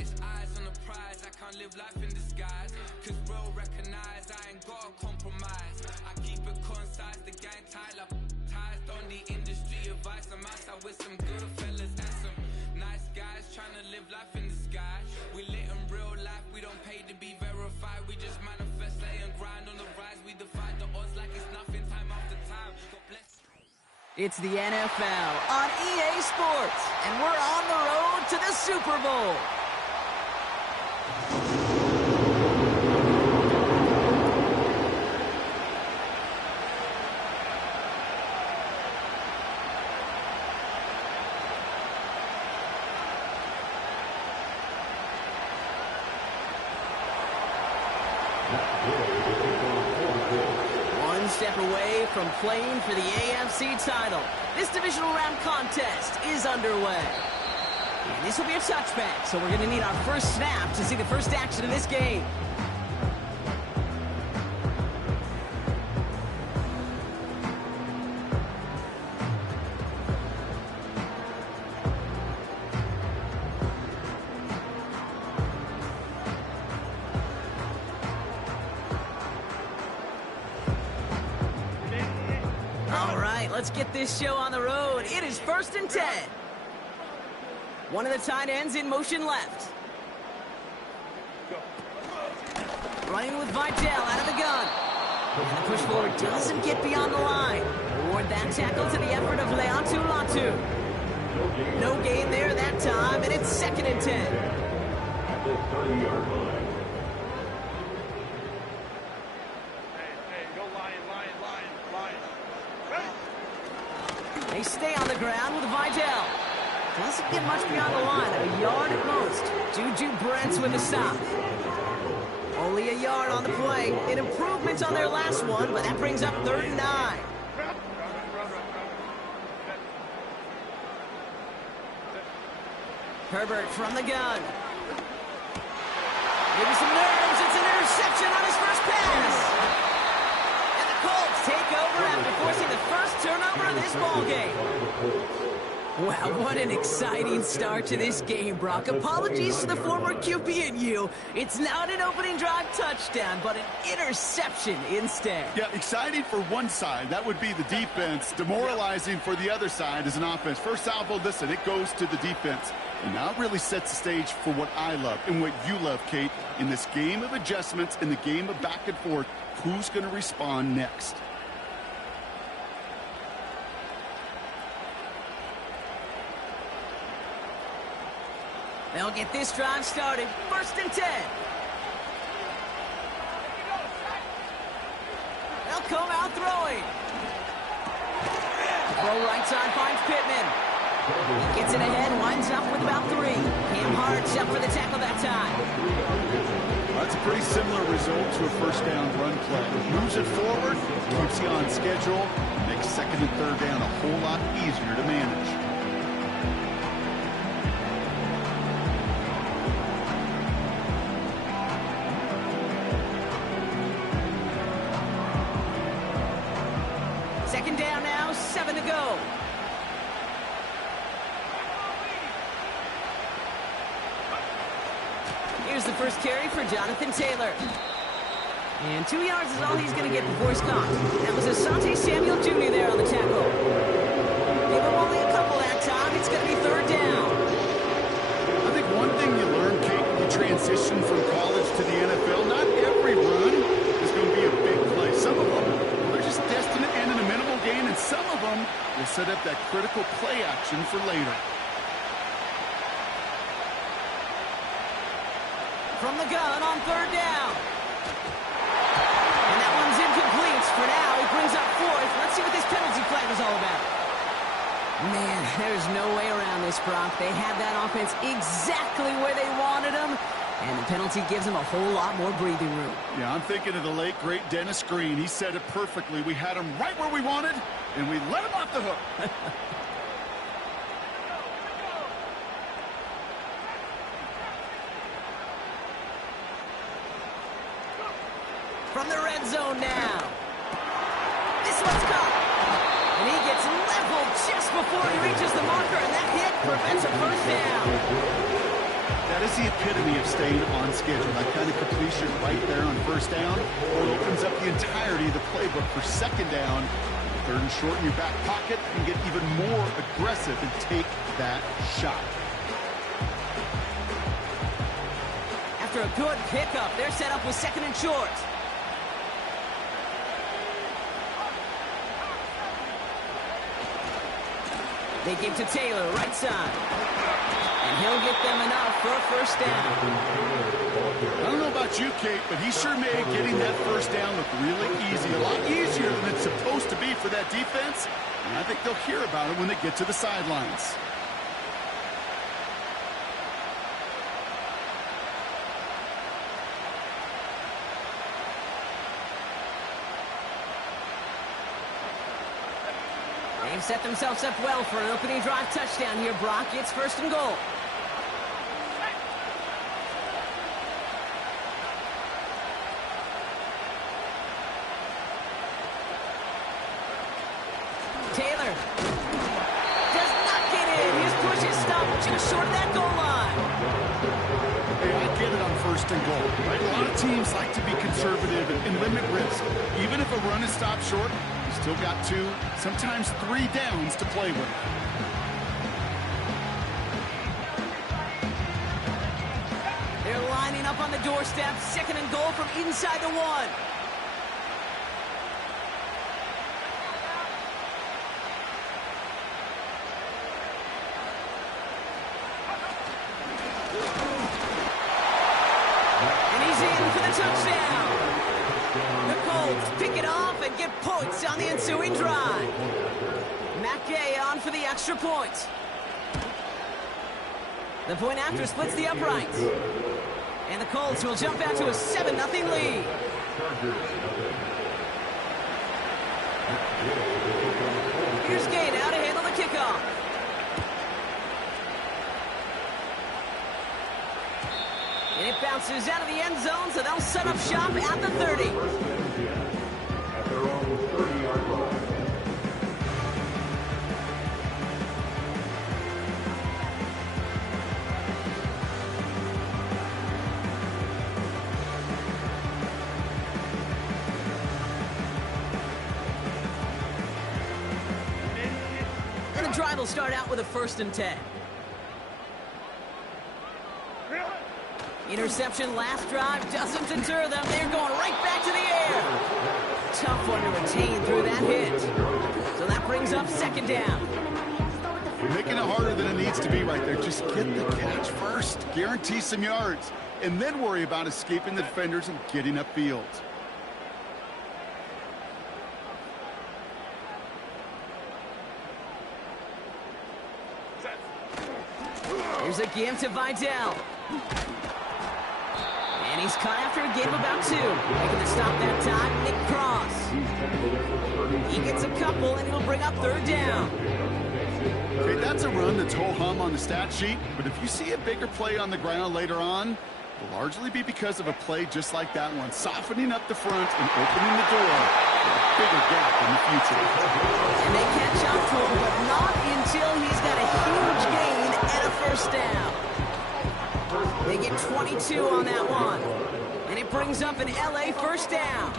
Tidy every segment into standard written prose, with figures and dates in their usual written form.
It's eyes on the prize, I can't live life in disguise. Cause real recognize I ain't gotta compromise. I keep it concise, the gang tight like ties. On the industry advice, I'm outside with some good fellas and some nice guys trying to live life in the sky. We lit in real life, we don't pay to be verified. We just manifest, lay and grind on the rise. We defy the odds like it's nothing, time after time. God bless. It's the NFL on EA Sports, and we're on the road to the Super Bowl. One step away from playing for the AFC title. This divisional round contest is underway. And this will be a touchback, so we're going to need our first snap to see the first action in this game. Let's get this show on the road. It is 1st and 10. One of the tight ends in motion left. Running with Vidal out of the gun. And the push forward doesn't get beyond the line. Award that tackle to the effort of Leontu Latu. No gain there that time, and it's 2nd and 10. At the 30-yard line. They stay on the ground with Vidal. Doesn't get much beyond the line, a yard at most. Juju Brents with the stop. Only a yard on the play. An improvement on their last one, but that brings up 3rd and 9. Herbert from the gun. Maybe some nerves. It's an interception on his first pass. Colts take over after forcing the first turnover of this ballgame. Wow, what an exciting start to this game, Brock. Apologies to the former QB and you. It's not an opening drive touchdown, but an interception instead. Yeah, exciting for one side. That would be the defense. Demoralizing for the other side as an offense. First salvo, listen, it goes to the defense. And now it really sets the stage for what I love and what you love, Kate. In this game of adjustments, in the game of back and forth, who's going to respond next? They'll get this drive started. 1st and 10. They'll come out throwing. Throw right side finds Pittman. He gets it ahead, winds up with about 3. Cam Hart's up for the tackle that time. That's a pretty similar result to a first down run play. Moves it forward, keeps you on schedule, makes 2nd and 3rd down a whole lot easier to manage. Second down now, 7 to go. Here's the first carry for Jonathan Taylor. And 2 yards is all he's going to get before he's caught. That was Asante Samuel Jr. there on the tackle. Give him only a couple that time. It's going to be 3rd down. I think one thing you learn, Kate, when you transition from college to the NFL, not every run is going to be a big play. Some of them, they're just destined to end in a minimal gain, and some of them will set up that critical play action for later. From the gun on 3rd down. And that one's incomplete for now. He brings up 4th. Let's see what this penalty flag is all about. Man, there's no way around this, Brock. They had that offense exactly where they wanted them, and the penalty gives them a whole lot more breathing room. Yeah, I'm thinking of the late, great Dennis Green. He said it perfectly. We had him right where we wanted, and we let him off the hook. From the red zone now. This one's caught. And he gets leveled just before he reaches the marker, and that hit prevents a first down. That is the epitome of staying on schedule. That kind of completion right there on first down. Well, it opens up the entirety of the playbook for second down. Third and short in your back pocket. You can get even more aggressive and take that shot. After a good pickup, they're set up with second and short. They give to Taylor, right side. And he'll get them enough for a first down. I don't know about you, Kate, but he sure made getting that first down look really easy. A lot easier than it's supposed to be for that defense. And I think they'll hear about it when they get to the sidelines. They've set themselves up well for an opening drive touchdown here, Brock. It's first and goal. Taylor does not get in. His push is stopped just short of that goal line. Hey, I get it on first and goal, right? A lot of teams like to be conservative and limit risk. Even if a run is stopped short, you still got 2, sometimes 3 downs to play with. They're lining up on the doorstep. Second and goal from inside the 1. Touchdown! The Colts pick it off and get points on the ensuing drive. Matt Gay on for the extra point. The point after splits the uprights. And the Colts will jump out to a 7-0 lead. Here's Gay now to handle the kickoff. And it bounces out of the end zone, so they'll set up shop at the 30. At their own 30-yard line. And the drive will start out with a 1st and 10. Interception last drive doesn't deter them. They're going right back to the air. Tough one to retain through that hit. So that brings up second down. You're making it harder than it needs to be right there. Just get the catch first. Guarantee some yards. And then worry about escaping the defenders and getting upfield. Here's a give to Vidal. And he's caught after a gain of about 2. Making the stop that time, Nick Cross. He gets a couple, and it'll bring up 3rd down. Okay, that's a run that's ho-hum on the stat sheet, but if you see a bigger play on the ground later on, it'll largely be because of a play just like that one, softening up the front and opening the door for a bigger gap in the future. And they catch up to him, but not until he's got a huge gain and a 1st down. They get 22 on that one. And it brings up an LA 1st down.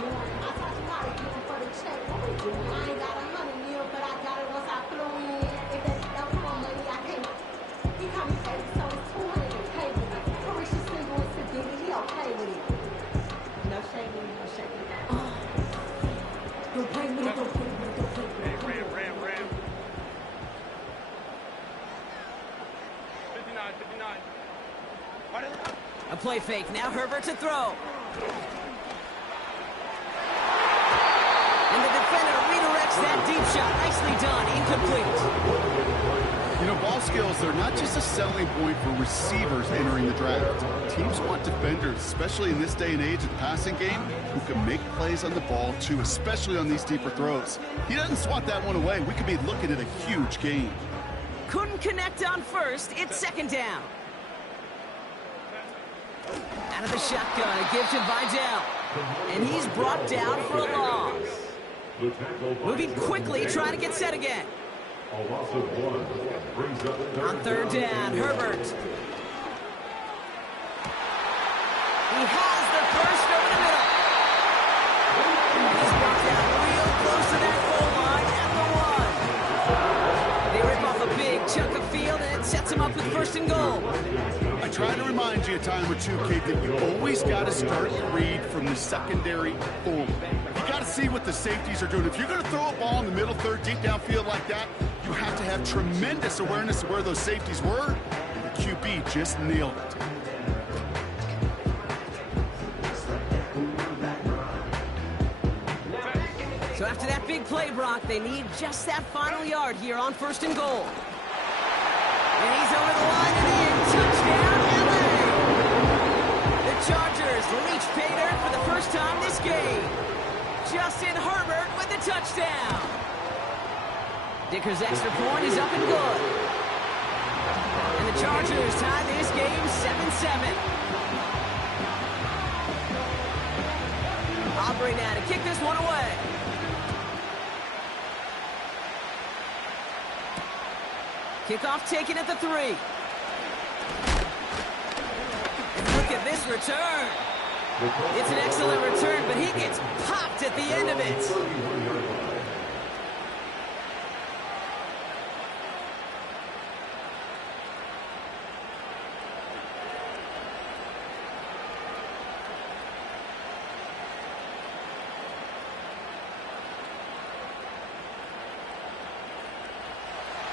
A play fake. Now Herbert to throw. And the defender redirects that deep shot. Nicely done. Incomplete. You know, ball skills, they're not just a selling point for receivers entering the draft. Teams want defenders, especially in this day and age of the passing game, who can make plays on the ball, too, especially on these deeper throws. He doesn't swat that one away. We could be looking at a huge gain. Couldn't connect on first. It's second down. Out of the shotgun, a give to Vidal. And he's brought down for a loss. Moving quickly, trying to get set again. A loss of 1 brings up On third down, Herbert. has the first over the middle. And he's brought down real close to that goal line at the 1. They rip off a big chunk of field, and it sets him up with first and goal. I try to remind you a time or two, Kate, that you always got to start your read from the secondary forward. You got to see what the safeties are doing. If you're going to throw a ball in the middle third, deep downfield like that, you have to have tremendous awareness of where those safeties were, and the QB just nailed it. So after that big play, Brock, they need just that final yard here on first and goal. And he's over the line and in. Touchdown, LA! The Chargers reach pay dirt for the first time this game. Justin Herbert with the touchdown. Dicker's extra point is up and good. And the Chargers tie this game 7-7. Aubrey now to kick this one away. Kickoff taken at the 3. And look at this return. It's an excellent return, but he gets popped at the end of it.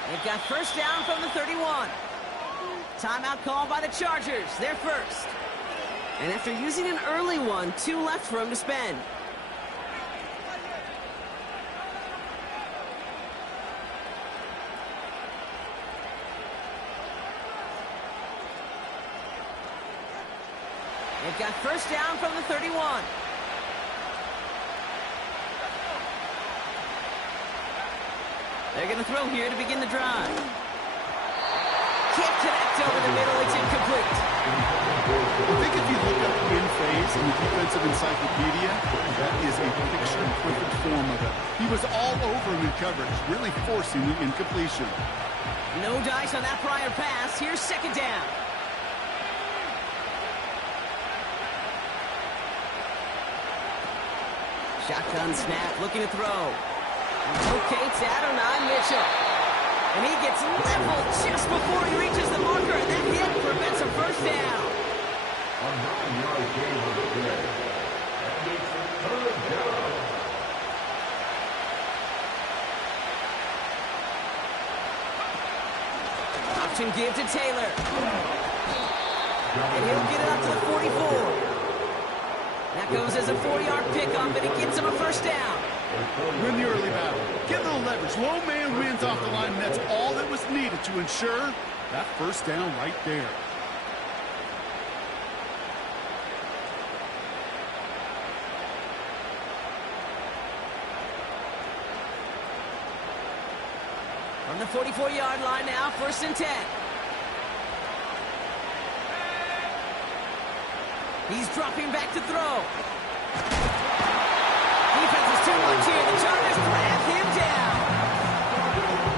They've got first down from the 31. Timeout called by the Chargers. They're first. And after using an early one, 2 left for him to spend. They've got first down from the 31. They're going to throw here to begin the drive. Can't connect over the middle. It's incomplete. I think if you look up in phase in the defensive encyclopedia, that is a picture-perfect form of it. He was all over him in coverage, really forcing the incompletion. No dice on that prior pass. Here's second down. Shotgun snap, looking to throw. Locates Adonai Mitchell. And he gets leveled just before he reaches the marker, and that hit prevents a first down. A 9-yard gain on the play. And it's a third down. Option give to Taylor. And he'll get it up to the 44. That goes as a 4-yard pickup, and it gets him a first down. Win the early battle. Get a little leverage. Low man wins off the line, and that's all that was needed to ensure that first down right there. From the 44-yard line now, first and 10. He's dropping back to throw. Defense is too much here. The Chargers grab him down.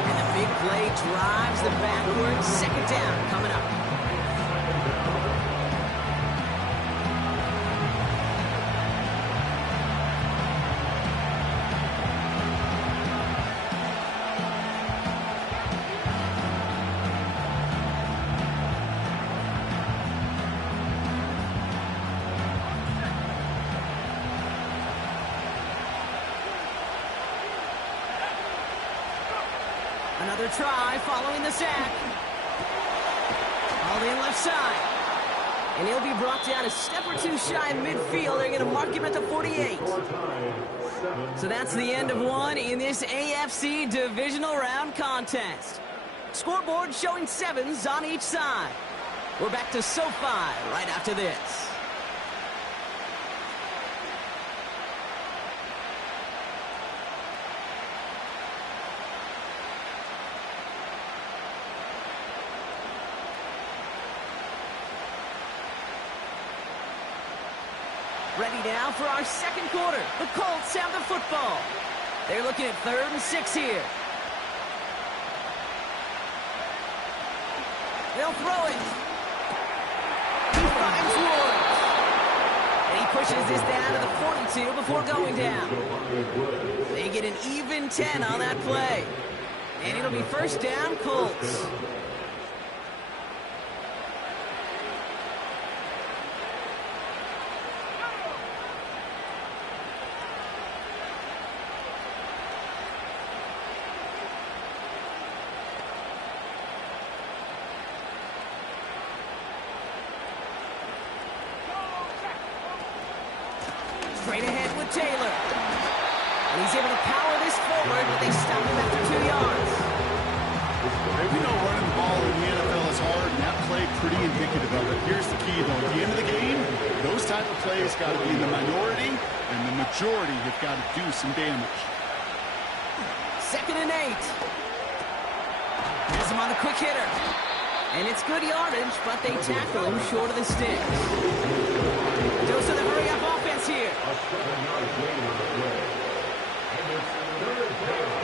And the big play drives the backwards. Second down coming up. Another try following the sack. All in left side. And he'll be brought down a step or two shy of midfield. They're going to mark him at the 48. So that's the end of one in this AFC divisional round contest. Scoreboard showing 7s on each side. We're back to SoFi right after this. Ready now for our second quarter. The Colts have the football. They're looking at 3rd and 6 here. They'll throw it. He finds Woods. pushes this down to the 42 before going down. They get an even 10 on that play. And it'll be first down, Colts. Straight ahead with Taylor. And he's able to power this forward, but they stop him after 2 yards. We know running the ball in the NFL is hard, and that play pretty indicative of it. Here's the key, though. At the end of the game, those type of plays got to be in the minority, and the majority have got to do some damage. 2nd and 8. Has him on the quick hitter. And it's good yardage, but they tackle him short of the sticks. Dose of the hurry-up offense here. A 7-yard gain on the play. And it's 3rd down.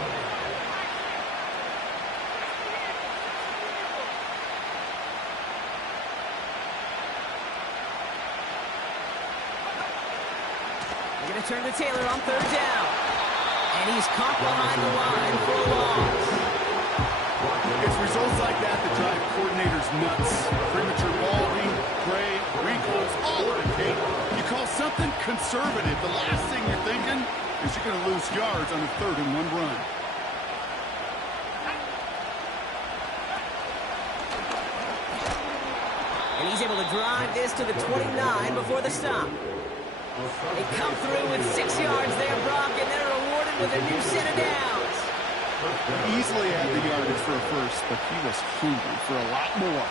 They're going to turn to Taylor on 3rd down. And he's caught behind the line for a loss. It's results like that that drive coordinators nuts. Premature ball play, recalls, all of it, Kate. You call something conservative, the last thing you're thinking is you're going to lose yards on a 3rd and 1 run. And he's able to drive this to the 29 before the stop. They come through with 6 yards there, Brock, and they're rewarded with a new set of downs. Easily had the yardage for a first, but he was hungry for a lot more.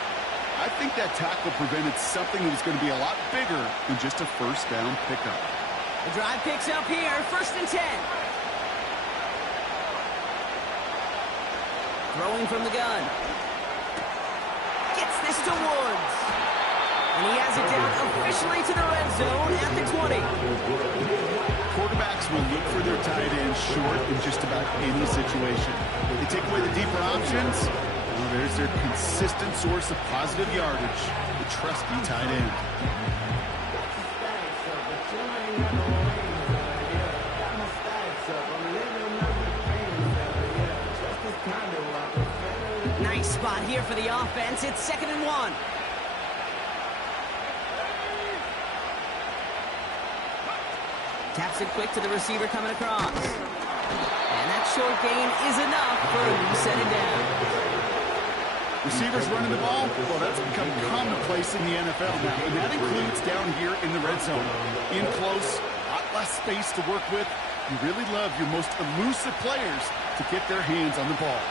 I think that tackle prevented something that was going to be a lot bigger than just a first down pickup. The drive picks up here, 1st and 10. Throwing from the gun. Gets this to Woods. And he has it down officially to the red zone at the 20. Quarterbacks will look for their tight end short in just about any situation. They take away the deeper options. Well, there's their consistent source of positive yardage, the trusty tight end. Nice spot here for the offense. It's 2nd and 1. Taps it quick to the receiver coming across. And that short gain is enough for a new set of downs. Receivers running the ball, well, that's become commonplace in the NFL now, and that includes down here in the red zone. In close, a lot less space to work with. You really love your most elusive players to get their hands on the ball.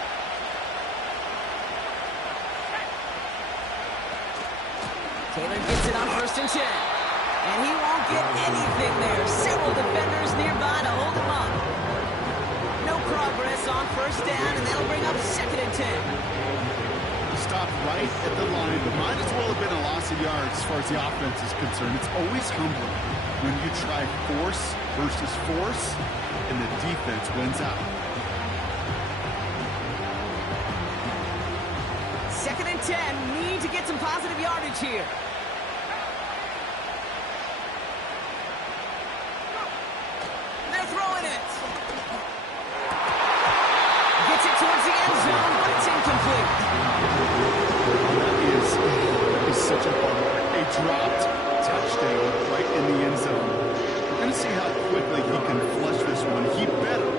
Taylor gets it on 1st and 10. And he won't get anything there. Several defenders nearby to hold him up. No progress on 1st down, and that'll bring up 2nd and 10. Stopped right at the line, but might as well have been a loss of yards as far as the offense is concerned. It's always humbling when you try force versus force, and the defense wins out. 2nd and 10, need to get some positive yardage here. They're throwing it. Gets it towards the end zone, but it's incomplete. That is such a bummer. A dropped touchdown right in the end zone. We're going to see how quickly he can flush this one. He better,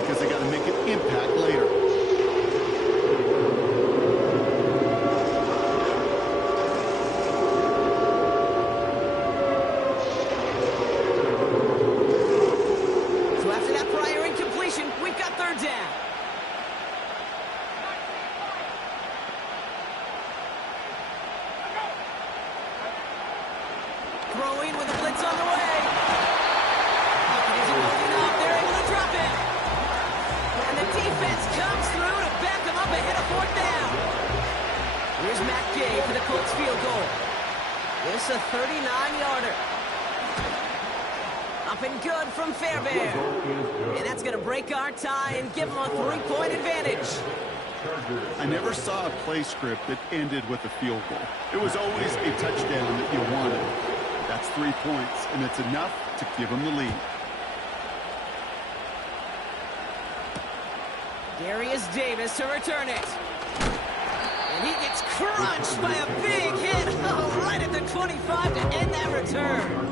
because they got to make an impact later. So after that prior incompletion, we've got 3rd down. Throwing with a blitz on the way. Pocket isn't holding up. They're able to drop it. And the defense comes through to back them up ahead of 4th down. Here's Matt Gay for the Colts field goal. This a 39-yarder. Up and good from Fairbairn. And that's going to break our tie and give them a 3-point advantage. I never saw a play script that ended with a field goal. It was always a touchdown that you wanted. That's 3 points, and it's enough to give them the lead. Darius Davis to return it. And he gets crunched by a big hit. Oh, right at the 25 to end that return.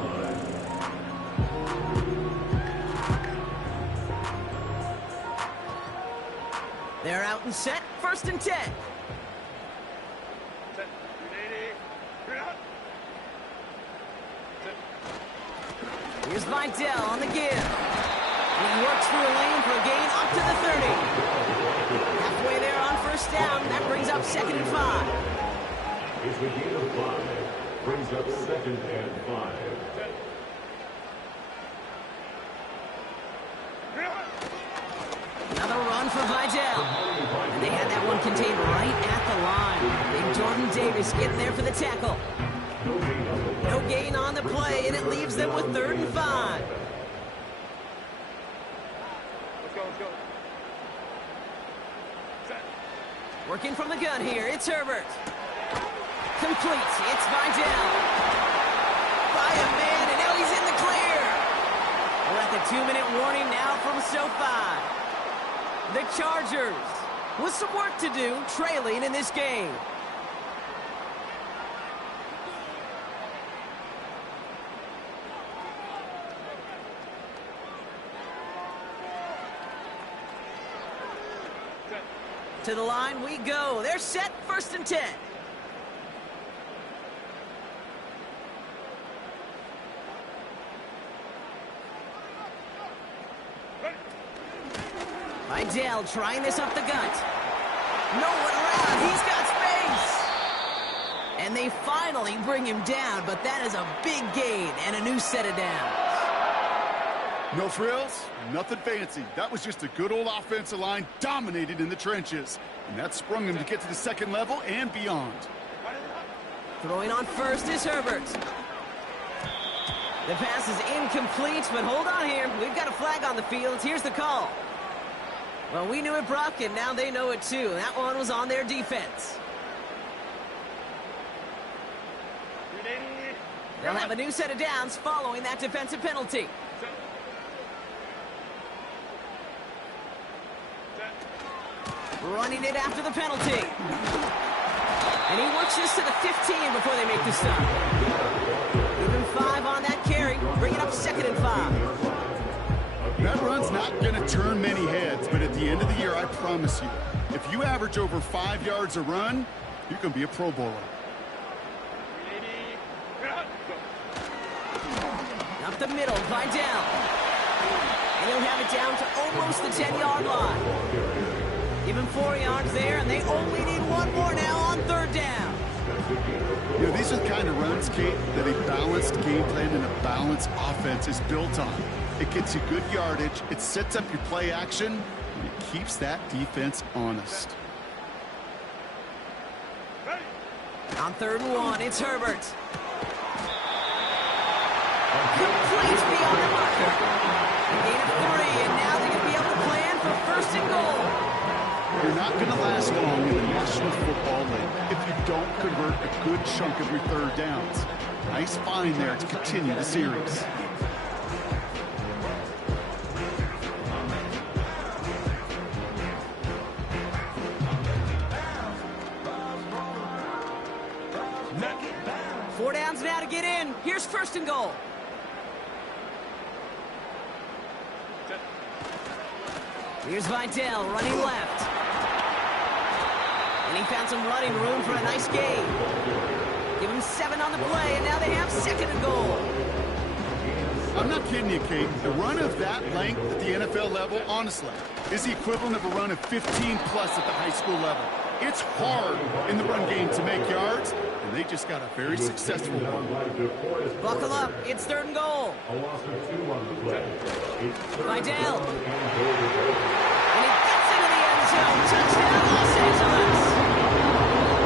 They're out and set. 1st and 10. Here's Vidal on the give. And he works through a lane for a gain up to the 30. Halfway there on 1st down. That brings up 2nd and 5. It's the gain of 5. Brings up 2nd and 5. Another run for Vidal. And they had that one contained right at the line. Big Jordan Davis getting there for the tackle. No gain on the play, and it leaves them with 3rd and 5. Let's go. Working from the gun here, it's Herbert. Complete, it's Vidal. By a man, and now he's in the clear. We're at the 2-minute warning now from SoFi. The Chargers, with some work to do, trailing in this game. To the line we go. They're set. 1st and 10. Vidal trying this up the gut. No one around. He's got space. And they finally bring him down, but that is a big gain and a new set of downs. No frills, nothing fancy. That was just a good old offensive line dominated in the trenches. And that sprung him to get to the 2nd level and beyond. Throwing on 1st is Herbert. The pass is incomplete, but hold on here. We've got a flag on the field. Here's the call. Well, we knew it, Brock, and now they know it too. That one was on their defense. They'll have a new set of downs following that defensive penalty. Running it after the penalty. And he works this to the 15 before they make the stop. Even 5 on that carry. Bring it up 2nd and 5. That run's not going to turn many heads, but at the end of the year, I promise you, if you average over 5 yards a run, you're going to be a Pro Bowler. Up the middle, Vidal. And he'll have it down to almost the 10-yard line. Give him 4 yards there, and they only need 1 more now on 3rd down. You know, these are the kind of runs, Kate, that a balanced game plan and a balanced offense is built on. It gets you good yardage, it sets up your play action, and it keeps that defense honest. On 3rd and 1, it's Herbert. Complete beyond the marker. A gain of 3, and now they're going to be able to plan for 1st and goal. You're not going to last long in the National Football League if you don't convert a good chunk of your 3rd downs. Nice find there to continue the series. Four downs now to get in. Here's 1st and goal. Here's Vidal running left. And he found some running room for a nice gain. Give him 7 on the play, and now they have 2nd and goal. I'm not kidding you, Kate. A run of that length at the NFL level, honestly, is the equivalent of a run of 15-plus at the high school level. It's hard in the run game to make yards, and they just got a very successful one. Buckle up. It's 3rd and goal. Vidal. And he gets into the end zone. Touchdown, Los Angeles.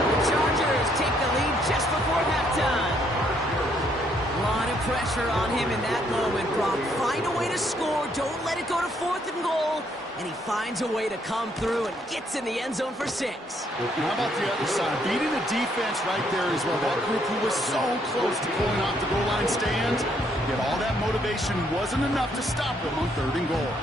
The Chargers take the lead just before halftime. A lot of pressure on him in that moment, Brock. Find a way to score. Don't let it go to 4th and goal. And he finds a way to come through and gets in the end zone for 6. How about the other side? Beating the defense right there as well. That group who was so close to pulling off the goal line stand, yet all that motivation wasn't enough to stop them on 3rd and goal.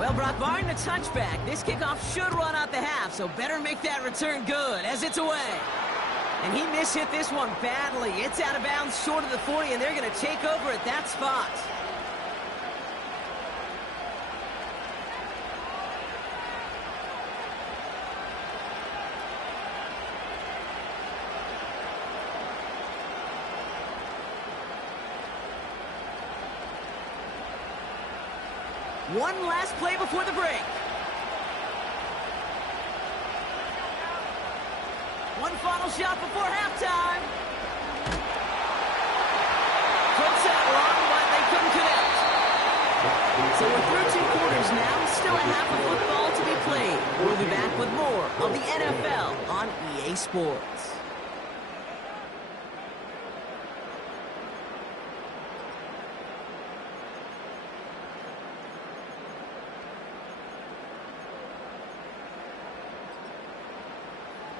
Well, Brock, barring the touchback, this kickoff should run out the half, so better make that return good as it's away. And he mishit this one badly. It's out of bounds short of the 40, and they're going to take over at that spot. One last play before the break. One final shot before halftime. Puts that long, but they couldn't connect. So we're through 2 quarters now. Still a half of football to be played. We'll be back with more of the NFL on EA Sports.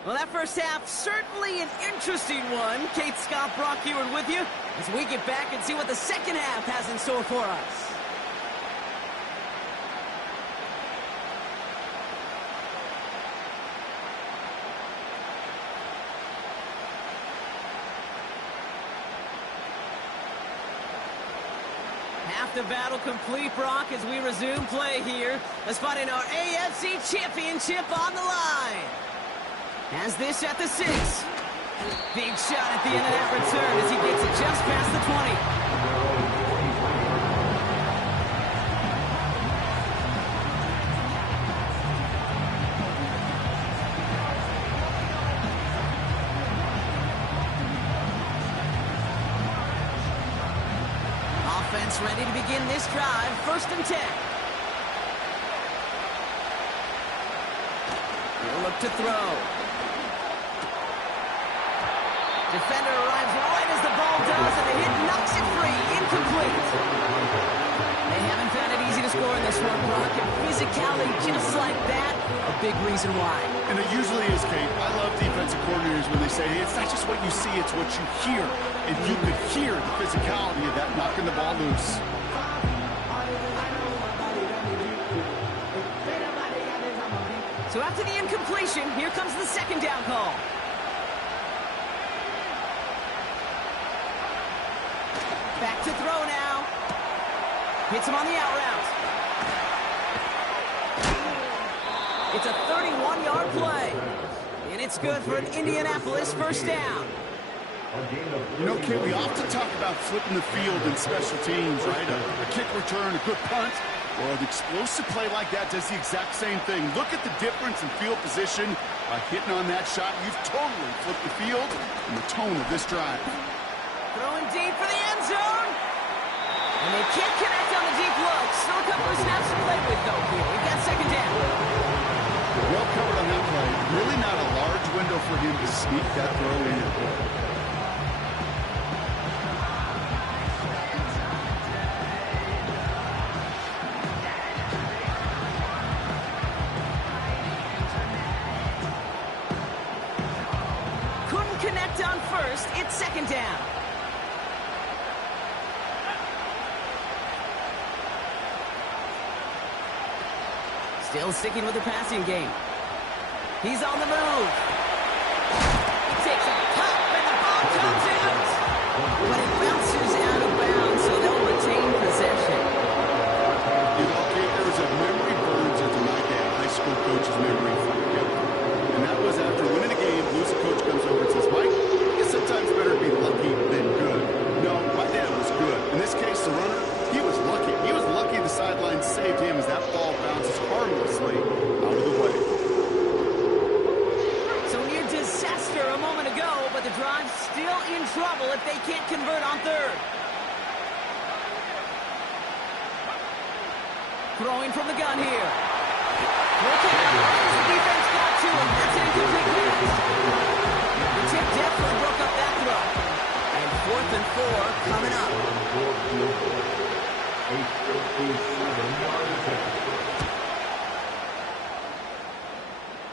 Well, that first half, certainly an interesting one. Kate, Scott, Brock Eward with you as we get back and see what the second half has in store for us. Half the battle complete, Brock, as we resume play here. Let's find in our AFC Championship on the line. Has this at the 6. Big shot at the end of that return as he gets it just past the 20. Offense ready to begin this drive. 1st and 10. He'll look to throw. Defender arrives right as the ball does, and the hit knocks it free. Incomplete. They haven't found it easy to score in this one, Brock, and physicality just like that, a big reason why. And it usually is, Kate. I love defensive coordinators when they say, hey, it's not just what you see, it's what you hear. And you could hear the physicality of that knocking the ball loose. So after the incompletion, here comes the 2nd down call. Back to throw now. Hits him on the out route. It's a 31-yard play. And it's good for an Indianapolis 1st down. You know, Kate, we often talk about flipping the field in special teams, right? A kick return, a good punt. Well, an explosive play like that does the exact same thing. Look at the difference in field position. By hitting on that shot, you've totally flipped the field and the tone of this drive. Throwing deep for the end zone. And they can't connect on the deep look. Still a couple of snaps to play with, though, here. We've got 2nd down. Well covered on that play. Really not a large window for him to sneak that throw in. Couldn't connect on 1st. It's 2nd down. Still sticking with the passing game. He's on the move. He takes a pop, and the ball comes out. But it bounces out of bounds, so they'll retain possession. You know, Kate, there was a memory burns into my dad, high school coach's memory from a moment ago, but the drive's still in trouble if they can't convert on third. Throwing from the gun here. Okay, the defense got to him. That's an incomplete pass. The tip definitely broke up that throw. And 4th and 4 coming up.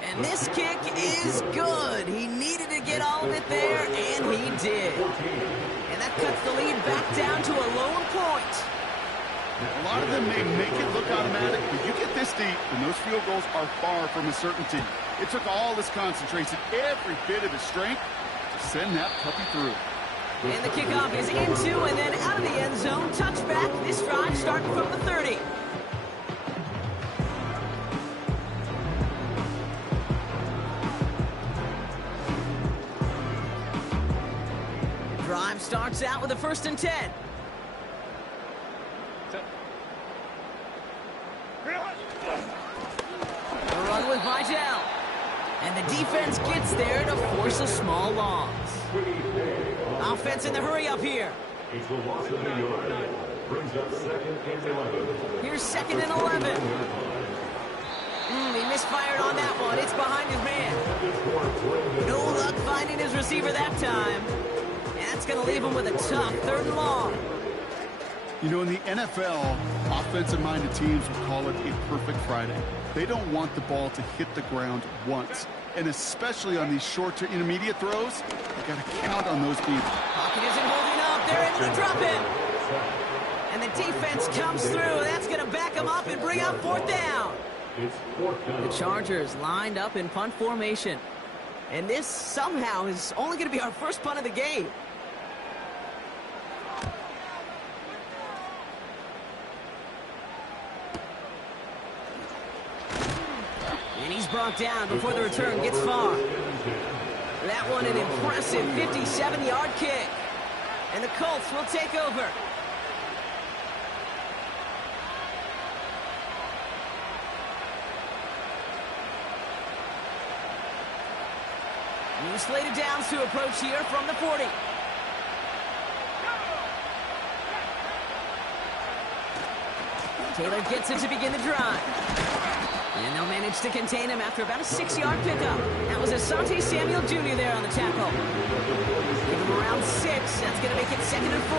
And this kick is good. He needed to get all of it there, and he did. And that cuts the lead back down to a lone point. A lot of them may make it look automatic, but you get this deep, and those field goals are far from a certainty. It took all his concentration, every bit of his strength, to send that puppy through. And the kickoff is into and then out of the end zone. Touchback. This drive starting from the 30. Drive starts out with a 1st and 10. The run with Vidal. And the defense gets there to force a small loss. Offense in the hurry up here. It's the loss of the yard. Brings up 2nd and 11. Here's 2nd and 11. He misfired on that one. It's behind his man. No luck finding his receiver that time. And that's going to leave him with a tough 3rd and long. You know, in the NFL, offensive-minded teams would call it a perfect Friday. They don't want the ball to hit the ground once. And especially on these short to intermediate throws, you got to count on those beats. Pocket isn't holding up. They're able to drop it. And the defense comes through. That's going to back them up and bring up 4th down. The Chargers lined up in punt formation. And this somehow is only going to be our first punt of the game. And he's brought down before the return gets far. That one an impressive 57-yard kick. And the Colts will take over. New slated downs to approach here from the 40. Taylor gets it to begin the drive. And they'll manage to contain him after about a 6-yard pickup. That was Asante Samuel Jr. there on the tackle. Give him around 6. That's going to make it 2nd and 4.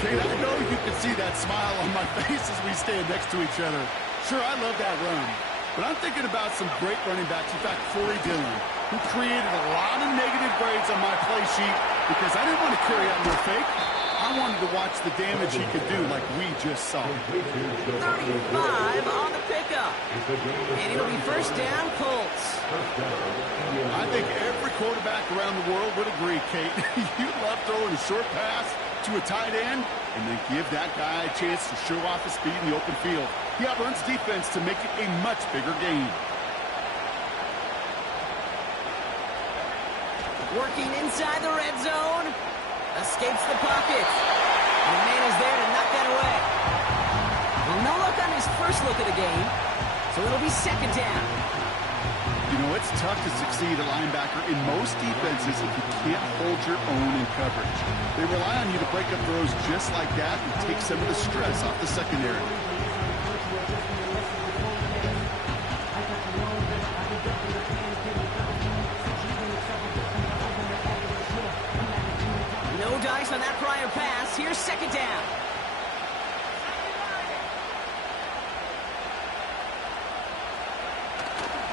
Kate, I know you can see that smile on my face as we stand next to each other. Sure, I love that run. But I'm thinking about some great running backs. In fact, Corey Dillon, who created a lot of negative grades on my play sheet because I didn't want to carry out no fake. I wanted to watch the damage he could do like we just saw. 35 on the pickup. And it'll be 1st down, Colts. I think every quarterback around the world would agree, Kate. You love throwing a short pass to a tight end and then give that guy a chance to show off his speed in the open field. He outruns defense to make it a much bigger game. Working inside the red zone. Escapes the pocket. And the man is there to knock that away. Well, no luck on his first look at the game. So it'll be 2nd down. You know, it's tough to succeed at linebacker in most defenses if you can't hold your own in coverage. They rely on you to break up throws just like that and take some of the stress off the secondary. No dice on that prior pass. Here's 2nd down.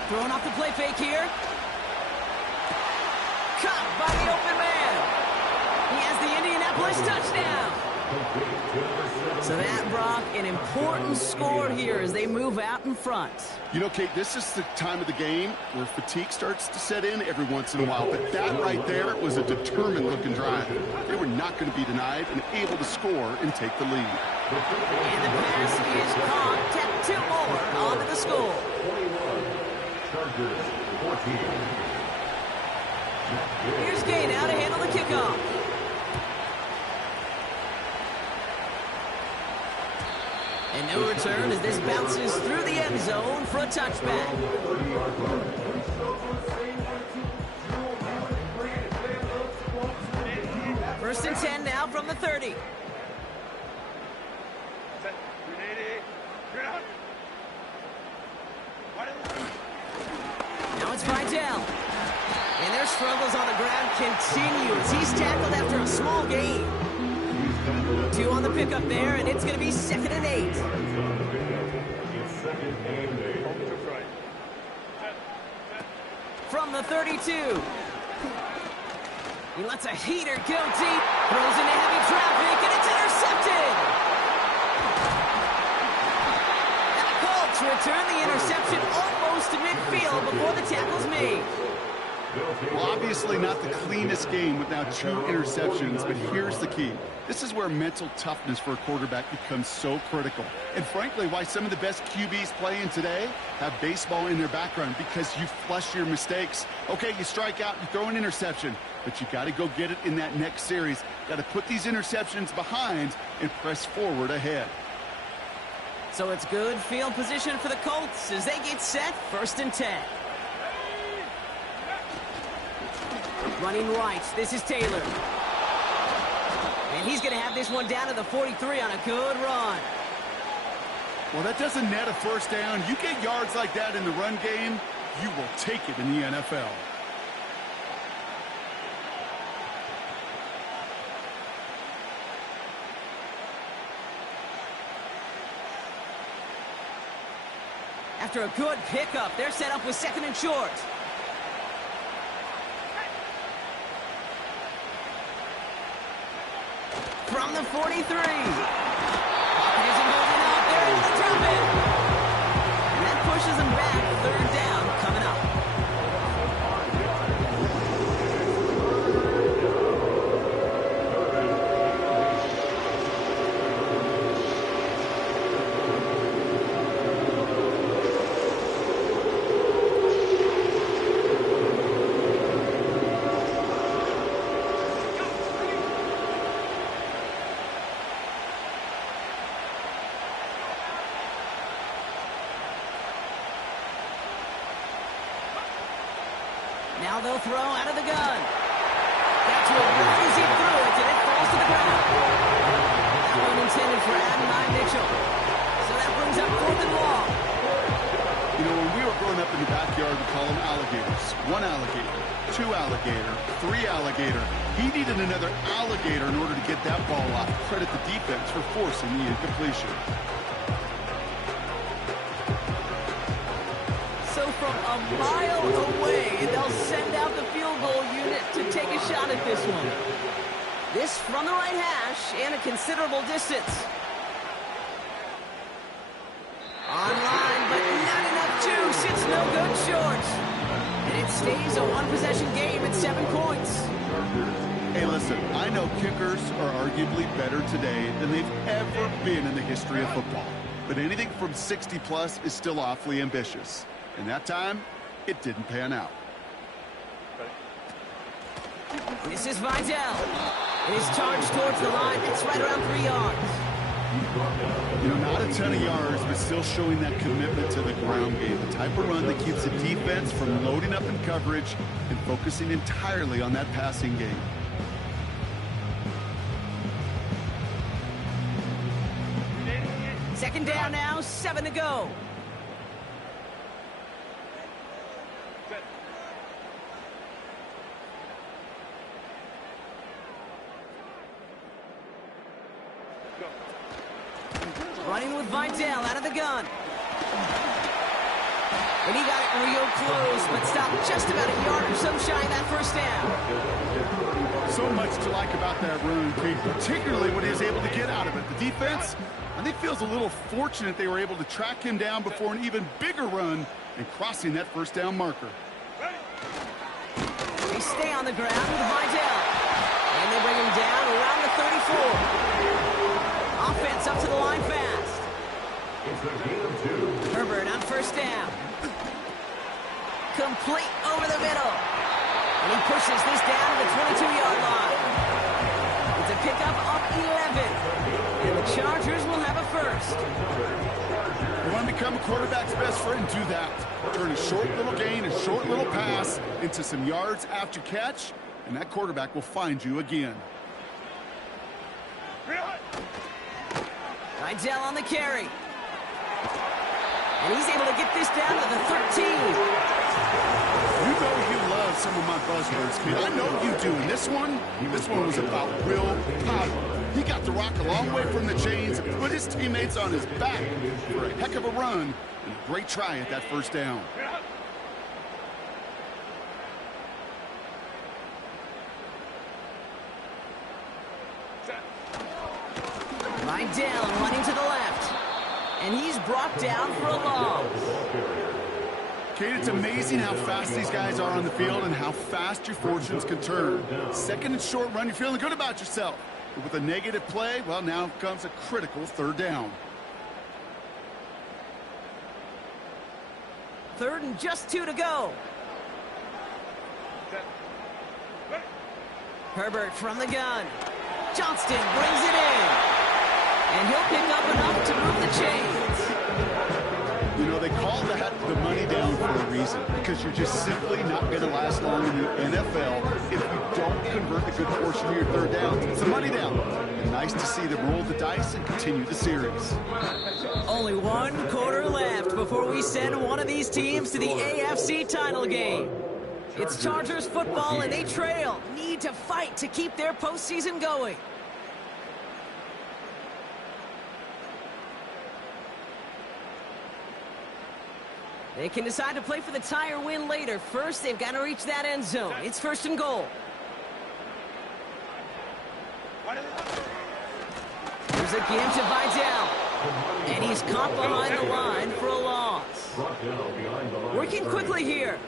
Throwing off the play fake here. Caught by the open man. He has the Indianapolis touchdown. So that brought an important score here as they move out in front. You know, Kate, this is the time of the game where fatigue starts to set in every once in a while. But that right there was a determined-looking drive. They were not going to be denied and able to score and take the lead. And the pass is caught. Tap 2 more onto the score. Here's Gay now to handle the kickoff. And no return as this bounces through the end zone for a touchback. First and 10 now from the 30. Now it's Vidal. And their struggles on the ground continue as he's tackled after a small gain. 2 on the pickup there, and it's going to be 2nd and 8. From the 32. He lets a heater go deep, throws into heavy traffic, and it's intercepted! And the Colts return the interception almost to midfield before the tackle's made. Well, obviously not the cleanest game with now 2 interceptions, but here's the key. This is where mental toughness for a quarterback becomes so critical. And frankly, why some of the best QBs playing today have baseball in their background, because you flush your mistakes. Okay, you strike out, you throw an interception, but you got to go get it in that next series. Got to put these interceptions behind and press forward ahead. So it's good field position for the Colts as they get set, 1st and 10. Running right, this is Taylor. And he's going to have this one down to the 43 on a good run. Well, that doesn't net a first down. You get yards like that in the run game, you will take it in the NFL. After a good pickup, they're set up with 2nd and short. From the 43. Pocket isn't holding up. They're able to drop it. And that pushes them back. 3rd down coming up. Now they'll throw out of the gun. Got to it right as he threw it, and it falls to the ground. That one intended for Adonai Mitchell. So that brings up 4th and long. You know, when we were growing up in the backyard, we call them alligators. 1 alligator, 2 alligator, 3 alligator. He needed another alligator in order to get that ball off. Credit the defense for forcing the incompletion. So from a mile away, they'll send out the field goal unit to take a shot at this one. This from the right hash and a considerable distance. Online, but not enough juice. It's no good short. And it stays a 1-possession game at 7 points. Hey, listen, I know kickers are arguably better today than they've ever been in the history of football. But anything from 60-plus is still awfully ambitious. And that time, it didn't pan out. This is Vidal. His charge towards the line. It's right around 3 yards. You know, not a ton of yards, but still showing that commitment to the ground game. The type of run that keeps the defense from loading up in coverage and focusing entirely on that passing game. Second down now, 7 to go. Running with Vidal out of the gun. And he got it real close, but stopped just about a yard or so shy of that first down. So much to like about that run, Kate, particularly what he was able to get out of it. The defense, I think, feels a little fortunate they were able to track him down before an even bigger run and crossing that first down marker. They stay on the ground with Vidal. And they bring him down around the 34. Offense up to the line fast. Herbert on first down. Complete over the middle. And he pushes this down to the 22-yard line. It's a pickup of 11. And the Chargers will have a first. You want to become a quarterback's best friend? Do that. Turn a short little gain, a short little pass into some yards after catch, and that quarterback will find you again. Rydell on the carry. And he's able to get this down to the 13. You know you love some of my buzzwords, kid. I know you do. And this one was about will power. He got the rock a long way from the chains, put his teammates on his back for a heck of a run, and a great try at that first down. Rydell running to the left. And he's brought down for a loss. Kate, it's amazing how fast these guys are on the field and how fast your fortunes can turn. Second and short run, you're feeling good about yourself. But with a negative play, well, now comes a critical third down. Third and just 2 to go. Herbert from the gun. Johnston brings it in. And he'll pick up enough to move the chains. You know, they call that the money down for a reason, because you're just simply not going to last long in the NFL if you don't convert the good portion of your third downs. It's a money down. And nice to see them roll the dice and continue the series. Only 1 quarter left before we send one of these teams to the AFC title game. It's Chargers football, and they trail. Need to fight to keep their postseason going. They can decide to play for the tie or win later. First, they've got to reach that end zone. It's first and goal. There's a give to Vidal. And he's caught behind the line for a loss. Working quickly here.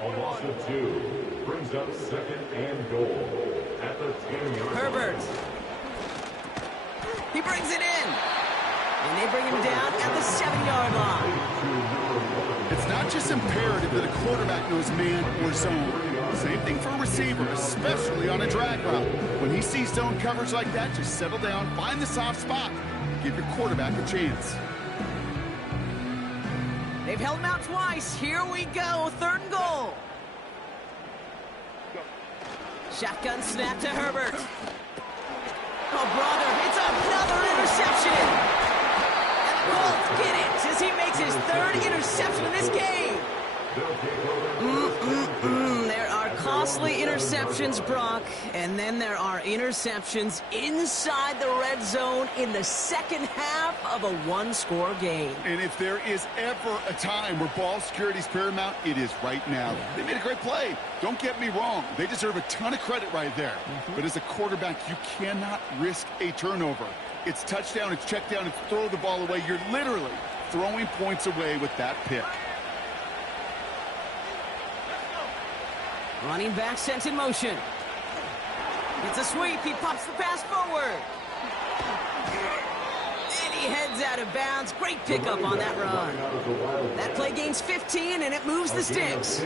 A loss of 2 brings up second and goal at the 10-yard line. Herbert. He brings it in. And they bring him down at the 7-yard line. It's not just imperative that a quarterback knows man or zone. Same thing for a receiver, especially on a drag route. When he sees zone coverage like that, just settle down, find the soft spot, give your quarterback a chance. They've held him out twice. Here we go, third and goal. Shotgun snap to Herbert. Oh, brother, it's another interception. Colts get it as he makes his third interception in this game. There are costly interceptions, Brock, and then there are interceptions inside the red zone in the second half of a one-score game. And if there is ever a time where ball security is paramount, it is right now. They made a great play. Don't get me wrong. They deserve a ton of credit right there. But as a quarterback, you cannot risk a turnover. It's touchdown, it's check down, it's throw the ball away. You're literally throwing points away with that pick. Running back sent in motion. It's a sweep. He pops the pass forward. And he heads out of bounds. Great pickup on that run. That play gains 15, and it moves the sticks.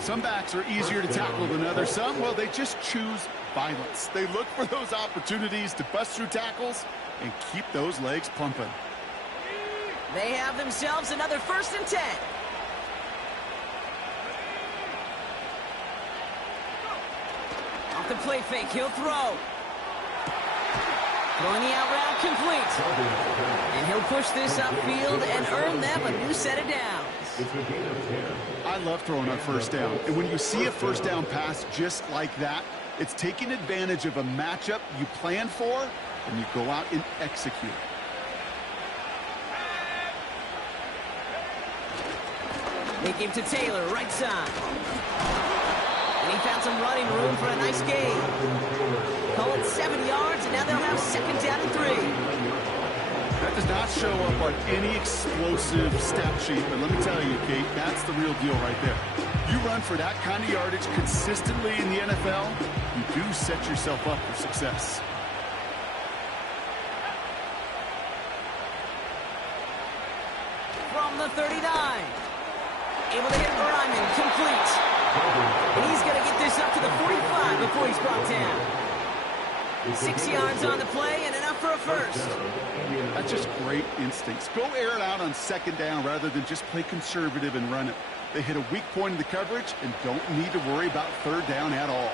Some backs are easier to tackle than others. Some, well, they just choose violence. They look for those opportunities to bust through tackles and keep those legs pumping. They have themselves another 1st and 10. Off the play fake, he'll throw. Throwing the out route complete. And he'll push this upfield and earn them a new set of downs. I love throwing on first down. And when you see a first down pass just like that, it's taking advantage of a matchup you planned for, and you go out and execute. They give to Taylor, right side. And he found some running room for a nice gain. Call it 7 yards, and now they'll have 2nd down and 3. That does not show up on any explosive stat sheet, but let me tell you, Kate, that's the real deal right there. You run for that kind of yardage consistently in the NFL, you do set yourself up for success. From the 39. Able to hit Ryman, complete. And he's going to get this up to the 45 before he's brought down. 6 yards on the play and enough for a first. That's just great instincts. Go air it out on 2nd down rather than just play conservative and run it. They hit a weak point in the coverage and don't need to worry about 3rd down at all.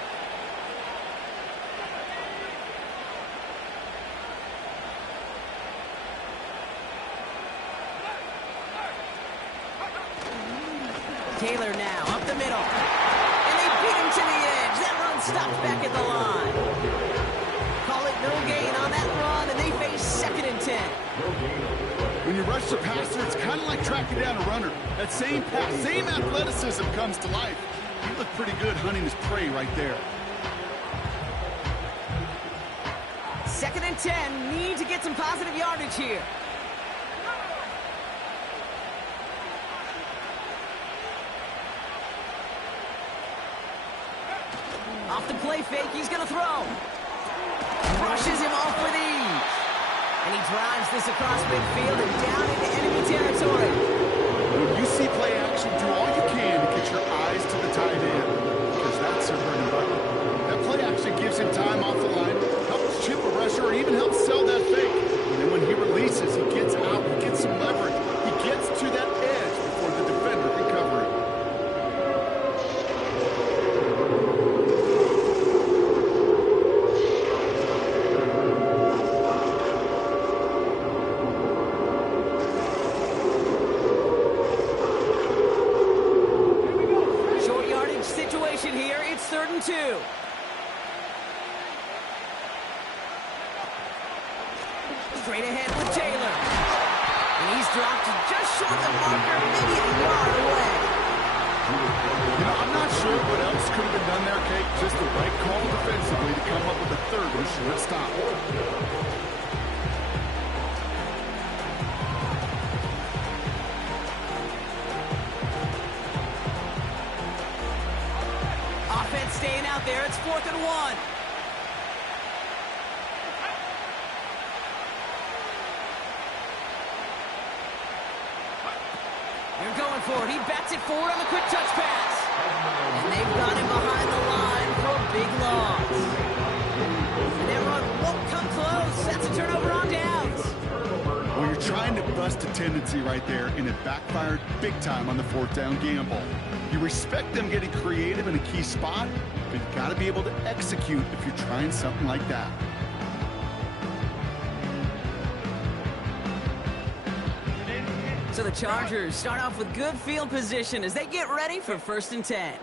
Taylor now, up the middle. And they beat him to the edge. That run stops back at the line. Call it no gain on that run, and they face 2nd and 10. When you rush the passer, it's kind of like tracking down a runner. That same pass, same athleticism comes to life. He looked pretty good hunting his prey right there. 2nd and 10, need to get some positive yardage here. Off the play fake, he's going to throw. Brushes him off with ease. And he drives this across midfield and down into enemy territory. When you see play action, do all you can to get your eyes to the tight end, because that's their bread and butter. That play action gives him time off the line, helps chip a rusher, or even helps sell that fake. And then when he releases, he gets out, he gets some leverage. He gets to that edge before the defender can cover him. Here, it's 3rd and 2. Straight ahead with Taylor. And he's dropped just short of the marker, maybe a yard away. You know, I'm not sure what else could have been done there, Kate. Just the right call defensively to come up with a 3rd and short stop. Staying out there, it's 4th and 1. They're going for it. He bats it forward on the quick touch pass. And they've got him behind the line for a big loss. And that run won't come close. That's a turnover on downs. Well, you're trying to bust a tendency right there, and it backfired big time on the 4th down gamble. You respect them getting creative in a key spot, but you've got to be able to execute if you're trying something like that. So the Chargers start off with good field position as they get ready for 1st and 10.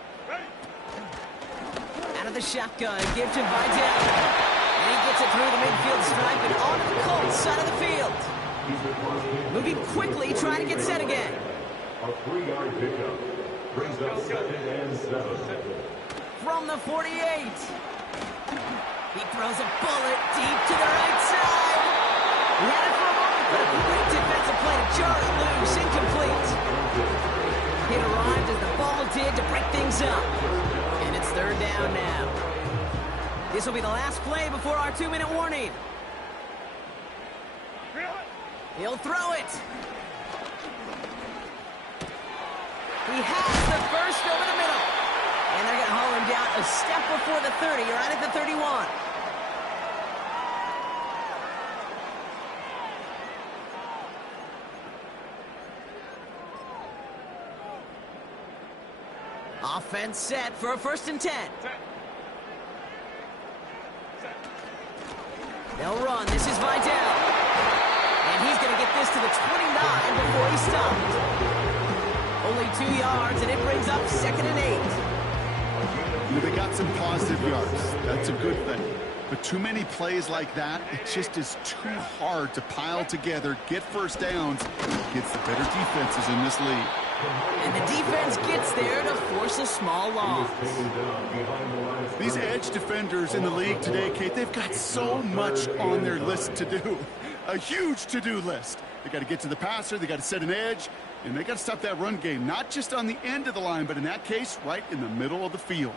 Out of the shotgun, give to Vidal. And he gets it through the midfield stripe and onto the Colts side of the field. Moving quickly, trying to get set again. A 3-yard pickup brings up 2nd and 7. From the 48. He throws a bullet deep to the right side. He had it for a moment, but a great defensive play to jar it loose, incomplete. It arrived as the ball did to break things up. And it's 3rd down now. This will be the last play before our 2-minute warning. He'll throw it. He has the first over the middle. And they're going to haul him down a step before the 30, right at the 31. Offense set for a 1st and 10. They'll run. This is Vidal. And he's going to get this to the 29 before he stopped. Only 2 yards, and it brings up 2nd and 8. You know, they got some positive yards. That's a good thing. But too many plays like that, it just is too hard to pile together, get 1st downs, against the better defenses in this league. And the defense gets there to force a small loss. These edge defenders in the league today, Kate, they've got so much on their list to do. A huge to-do list. They got to get to the passer, they got to set an edge, and they got to stop that run game, not just on the end of the line, but in that case, right in the middle of the field.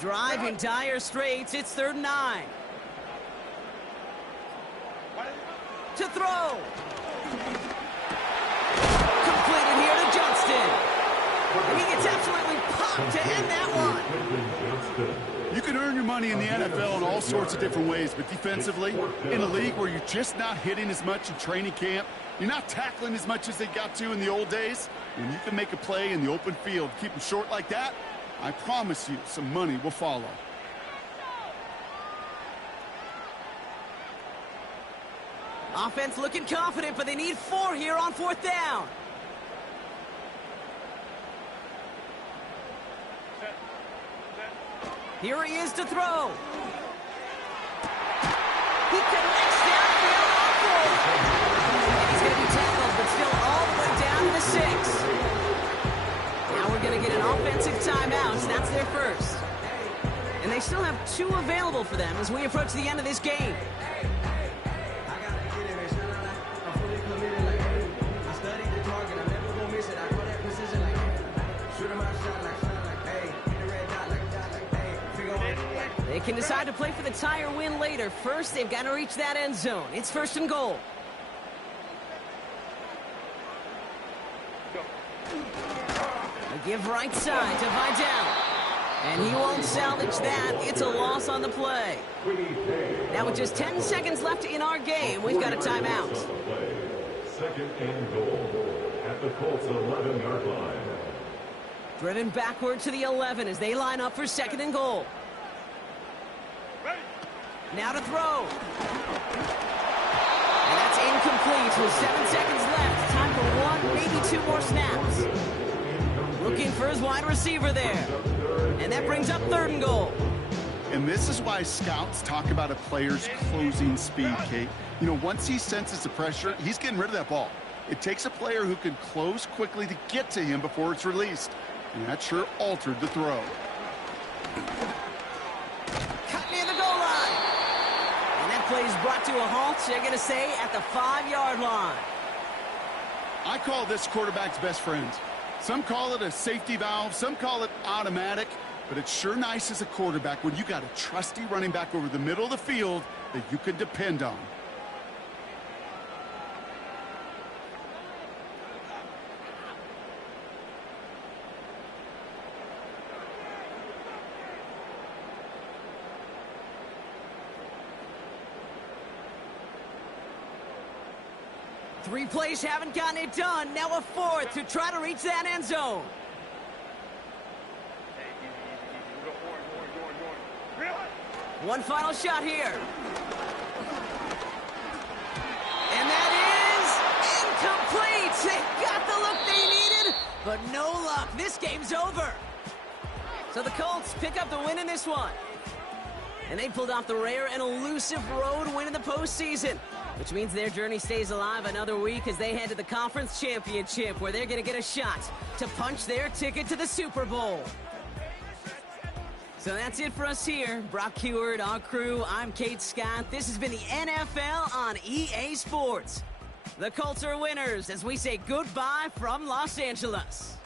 Drive in dire straits. It's 3rd and 9. To throw. Completed here to Johnston. And he gets absolutely popped to end that one. You can earn your money in the NFL in all sorts of different ways, but defensively, in a league where you're just not hitting as much in training camp, You're not tackling as much as they got to in the old days. When you can make a play in the open field, keep them short like that, I promise you some money will follow. Offense looking confident, but they need 4 here on 4th down. Here he is to throw. He connects downfield on 4. And he's going to be tackled, but still all the way down to the 6. Now we're going to get an offensive timeout. That's their first. And they still have 2 available for them as we approach the end of this game. They can decide to play for the tie or win later. First, they've got to reach that end zone. It's 1st and goal. A give right side to Vidal. And he won't salvage that. It's a loss on the play. Now with just 10 seconds left in our game, we've got a timeout. 2nd and goal at the Colts 11-yard line. Driven backward to the 11 as they line up for 2nd and goal. Now to throw. And that's incomplete with 7 seconds left. Time for 1, maybe 2 more snaps. Looking for his wide receiver there. And that brings up 3rd and goal. And this is why scouts talk about a player's closing speed, Kate. You know, once he senses the pressure, he's getting rid of that ball. It takes a player who can close quickly to get to him before it's released. And that sure altered the throw. Cut near the goal line. And that play is brought to a halt, they're going to say, at the 5-yard line. I call this quarterback's best friend. Some call it a safety valve, some call it automatic, but it's sure nice as a quarterback when you got a trusty running back over the middle of the field that you can depend on. Three plays haven't gotten it done. Now a 4th to try to reach that end zone. One final shot here. And that is incomplete. They got the look they needed, but no luck. This game's over. So the Colts pick up the win in this one. And they pulled off the rare and elusive road win in the postseason, which means their journey stays alive another week as they head to the Conference Championship, where they're going to get a shot to punch their ticket to the Super Bowl. So that's it for us here. Brock Heward, our crew, I'm Kate Scott. This has been the NFL on EA Sports. The Colts are winners as we say goodbye from Los Angeles.